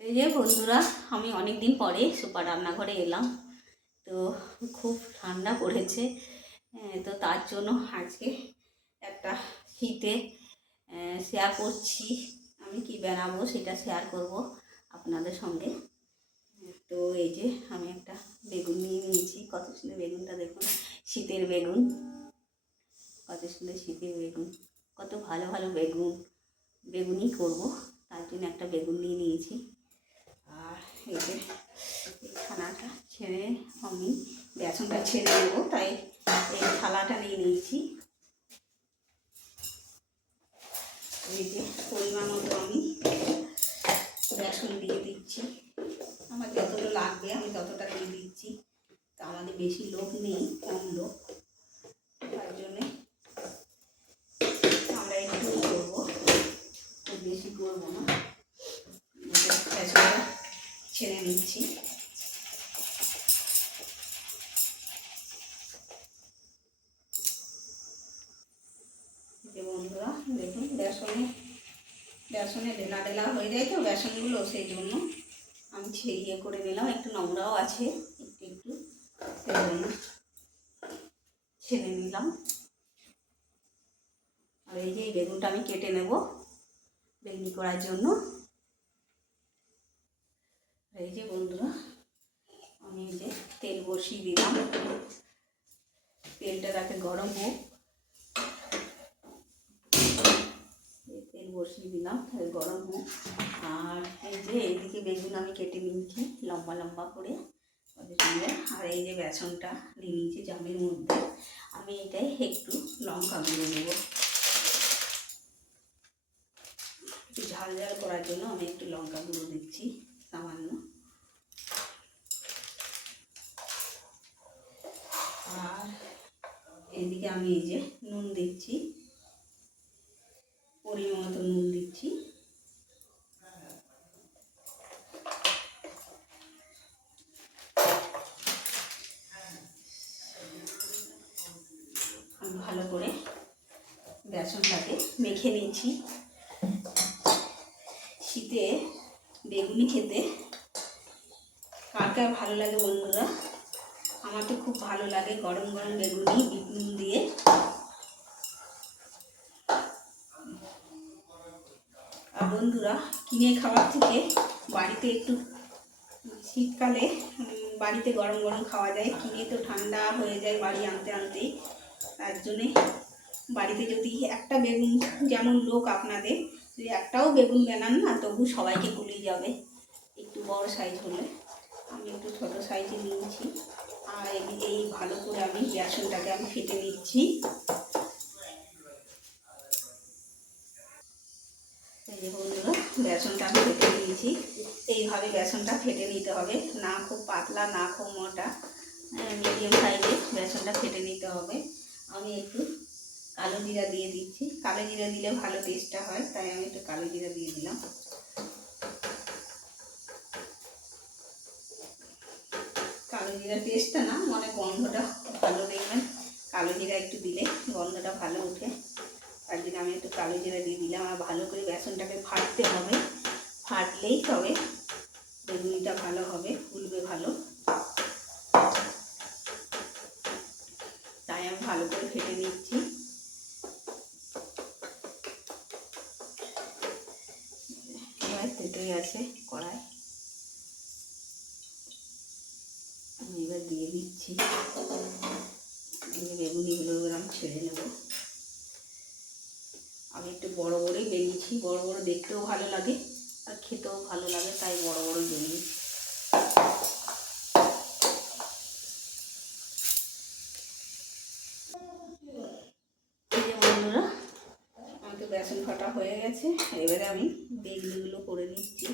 এই যে বন্ধুরা, আমি অনেক দিন পরে সুপার রান্নাঘরে এলাম। তো খুব ঠান্ডা পড়েছে, তো তার জন্য আজকে একটা শীতে শেয়ার করছি। আমি কি বানাবো সেটা শেয়ার করব আপনাদের সঙ্গে। তো এই যে আমি একটা বেগুন নিয়ে নিয়েছি। কত সুন্দর বেগুনটা দেখুন, শীতের বেগুন, কত সুন্দর শীতের বেগুন। কত ভালো ভালো বেগুনই করব, তার জন্য একটা বেগুন নিয়ে নিয়েছি। আর এই যে ছানাটা ছেড়ে আমি বেসনটা ছেড়ে দেবো, তাই এই থালাটা নিয়ে নিয়েছি। এই যে পরিমাণ মতো আমি বেসন দিয়ে দিচ্ছি। আমার যতটা লাগবে আমি ততটা দিয়ে দিচ্ছি। তা আমাদের বেশি লোক নেই, কম লোক, তার জন্যে আমরা একটু করবো, খুব বেশি করবো না। বেসনটা ছেড়ে নিচ্ছি। যে বন্ধুরা দেখুন, বেসনে ঢেলা ঢেলা হয়ে যায় তো বেসনগুলো, সেই জন্য আমি ছেড়িয়ে করে নিলাম। একটু নোংরাও আছে, একটু সেই জন্য ছেড়ে নিলাম। আর এই যে এই বেগুনটা আমি কেটে নেব বেগনি করার জন্য। এই যে বন্ধুরা, আমি এই যে তেল বসিয়ে দিলাম। তেলটা তাকে গরম হোক, তেল বসিয়ে দিলাম, গরম হোক। আর এই যে এইদিকে বেগুন আমি কেটে নিয়েছি লম্বা লম্বা করে। আর এই যে বেসনটা নিয়ে নিয়েছি জামের মধ্যে। আমি এটাই একটু লঙ্কা গুঁড়ো দেবো, একটু ঝাল ঝাল করার জন্য আমি একটু লঙ্কা গুঁড়ো দিচ্ছি সামান্য। আর এদিকে আমি এই যে নুন দিচ্ছি, পরিমাণ মতো নুন দিচ্ছি। আমি ভালো করে বেসনটাকে মেখে নিয়েছি। শীতে বেগুনি খেতে কার কার ভালো লাগে বন্ধুরা? আমার তো খুব ভালো লাগে গরম গরম বেগুনি বিট নুন দিয়ে। আর বন্ধুরা, কিনে খাওয়ার থেকে বাড়িতে একটু শীতকালে বাড়িতে গরম গরম খাওয়া যায়। কিনে তো ঠান্ডা হয়ে যায় বাড়ি আনতে আনতেই। তার জন্যে বাড়িতে যদি একটা বেগুন, যেমন লোক আপনাদের, যদি একটাও বেগুন বানান না, তবু সবাইকে গুলিয়ে যাবে। একটু বড় সাইজ হলে, আমি একটু ছোটো সাইজে নিয়েছি। আর এই ভালো করে আমি বেসনটাকে আমি ফেটে নিচ্ছি। এই যে বন্ধুরা, বেসনটা আমি ফেটে নিয়েছি। এইভাবে বেসনটা ফেটে নিতে হবে, না খুব পাতলা না খুব মোটা, মিডিয়াম সাইজে বেসনটা ফেটে নিতে হবে। আমি একটু কালো জিরা দিয়ে দিচ্ছি। কালো জিরা দিলে ভালো টেস্টটা হয়, তাই আমি একটু কালো জিরা দিয়ে দিলাম। কালো জিরা টেস্টটা না, মানে গন্ধটা ভালো দেখবেন। কালো জিরা একটু দিলে গন্ধটা ভালো ওঠে, তার জন্য আমি একটু কালো জিরা দিয়ে দিলাম। আর ভালো করে বেসনটাকে ফাটতে হবে, ফাটলেই তবে বেগুনিটা ভালো হবে, ফুলবে ভালো। তাই আমি ভালো করে ফেটে নিচ্ছি। এবার ফেটে গেছে কড়াই, আমি এবার দিয়ে দিচ্ছি। বেগুনিগুলো এবার আমি ছেড়ে নেব। আমি একটু বড় বড়ই বেরিয়েছি, বড় বড় দেখতেও ভালো লাগে আর খেতেও ভালো লাগে, তাই বড় বড়ই বেরিয়েছি। এই যে বন্ধুরা, আমার তো বেসন ফাটা হয়ে গেছে। এবারে আমি বেগুনিগুলো করে নিচ্ছি।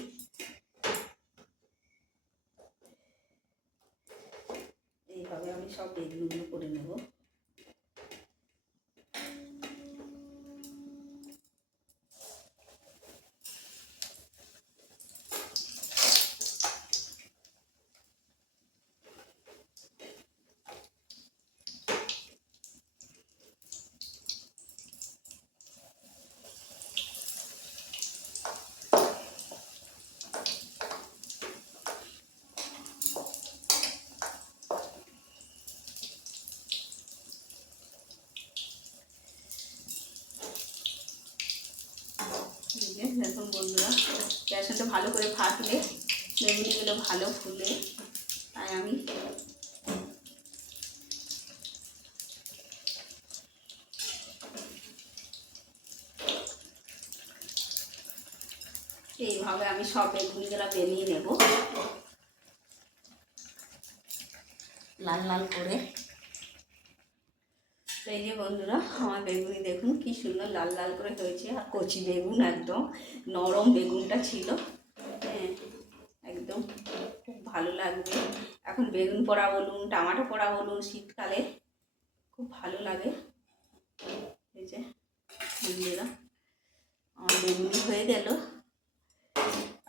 এইভাবে আমি সব বেগুনিগুলো করে নেব। যে দেখুন বন্ধুরা, গ্যাসটা ভালো করে ফাটলে বেগুনিগুলো ভালো ফুলে, তাই আমি এইভাবে সব বেগুনিগুলো বেরিয়ে নেব লাল লাল করে। তো এই যে বন্ধুরা, আমার বেগুনি দেখুন কি সুন্দর লাল লাল করে হয়েছে, আর কচি বেগুন, একদম নরম বেগুনটা ছিল। হ্যাঁ, একদম খুব ভালো লাগবে। এখন বেগুন পোড়া বলুন, টমাটো পোড়া বলুন, শীতকালে খুব ভালো লাগে। এই যে বন্ধুরা, আমার বেগুনি হয়ে গেল,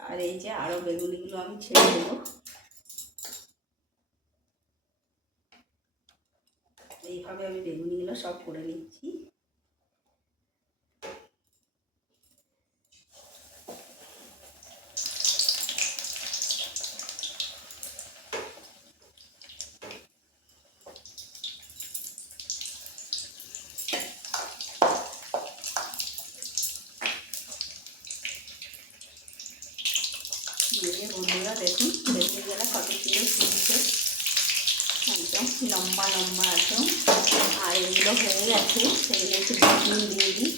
আর এই যে আরও বেগুনিগুলো আমি ছেড়ে দেবো। এইভাবে আমি বেগুনিগুলো সব করে নিচ্ছি। বন্ধুরা দেখুন বেগুনিগুলো কত সুন্দর ফুলছে, একদম লম্বা লম্বা একদম। আর এগুলো হয়ে গেছে, সেগুলো একটু বিট নুন দিয়ে দিই।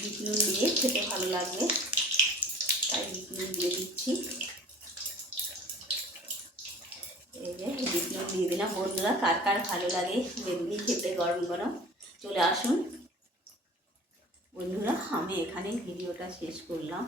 বিট নুন দিয়ে খেতে ভালো লাগবে, তাই বিট নুন দিয়ে দিচ্ছি। এই যে বিট নুন দিয়ে দিলাম। বন্ধুরা, কার কার ভালো লাগে বেগুনি খেতে গরম গরম, চলে আসুন। বন্ধুরা, আমি এখানে ভিডিওটা শেষ করলাম।